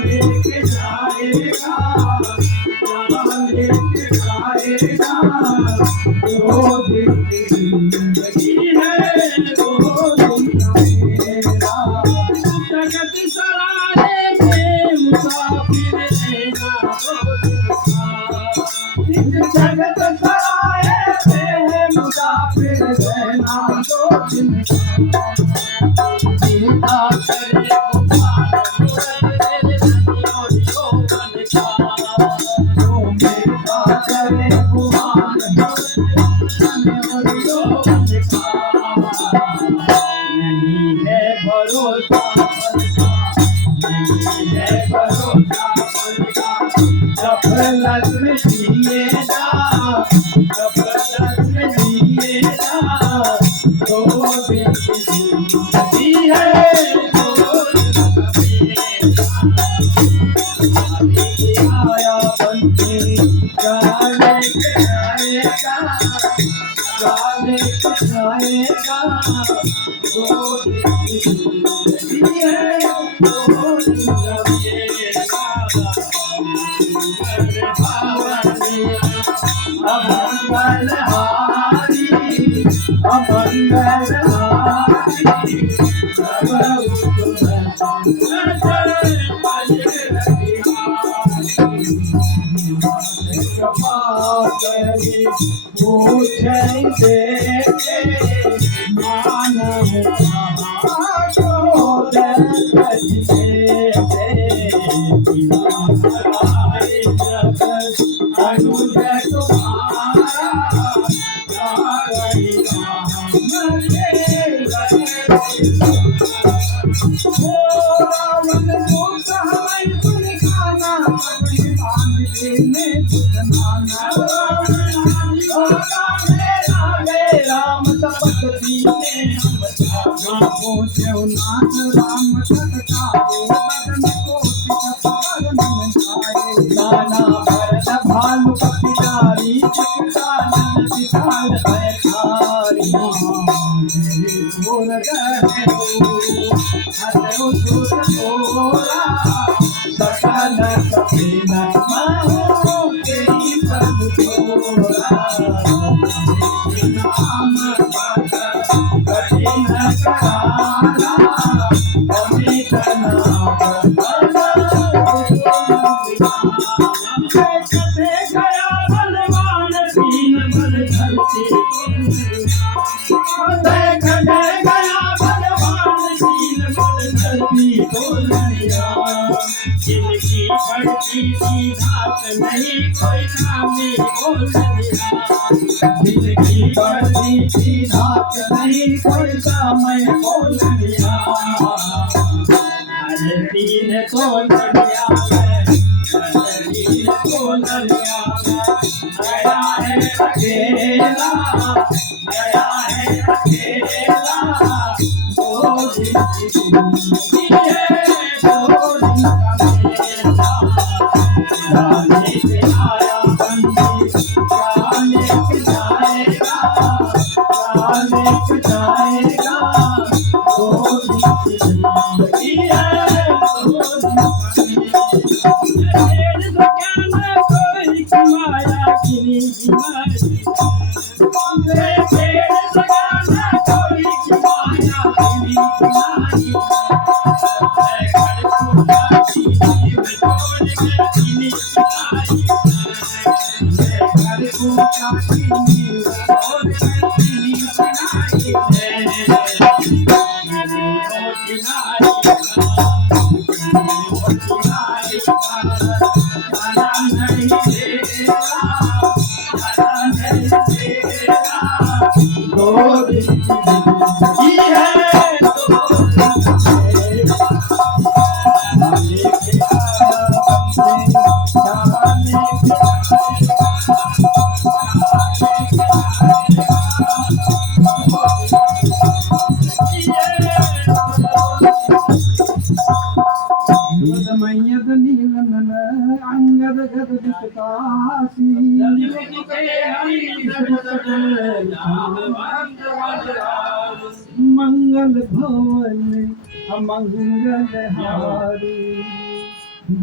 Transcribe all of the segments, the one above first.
लेके जाएगा दो दिन की जिंदगी है दो दिन का मेरा जगत सराय में मुसाफिर रहना दो दिन का इस जगत सराय में मुसाफिर रहना दो दिन का चिंता करे नहीं है भरोसा नहीं है भरोसा गफलत में जिए जा गफलत में जिए जा दो दिन की जिंदगी है दो दिन का मेरा आया बनके जाने के आएगा जाने के आएगा दो दिन की जिंदगी है दो दिन का मेरा अमंगलहारी अमंगलहारी पूछे देखे मानव अनुजय तुम्हारा रावण को सहमय सुन खाना अपनी बांध के में राम तपस्वी ने पहुँचे नाथ राम सत्कारे बदन को नाना भरत भालु कपितारी चित्रकानन विशाल भयकारी बोल गए हरो सुर बोला सकल कपिल माहो तेरी पद तोरा नाम कठिन करारा अमित नाम गया बलवान तीन बल धरती गया बलवान तीन बल धरती बोलिया जिनकी बढ़ती की घात नहीं कोई सामने बोलिया जिनकी बढ़ती की घात नहीं कोई सामने बोलिया तीन बोलिया गया है अकेला गया है अकेला दो दिन की जिंदगी है दो दिन का मेला जाने से आया बंदी जाने के जाएगा जाने के जाएगा दो दिन की जिंदगी है दो दिन का माया गिरी माया मंगल भवन अमंगलहारी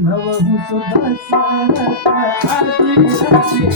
भवहु सुदशरथ अति रति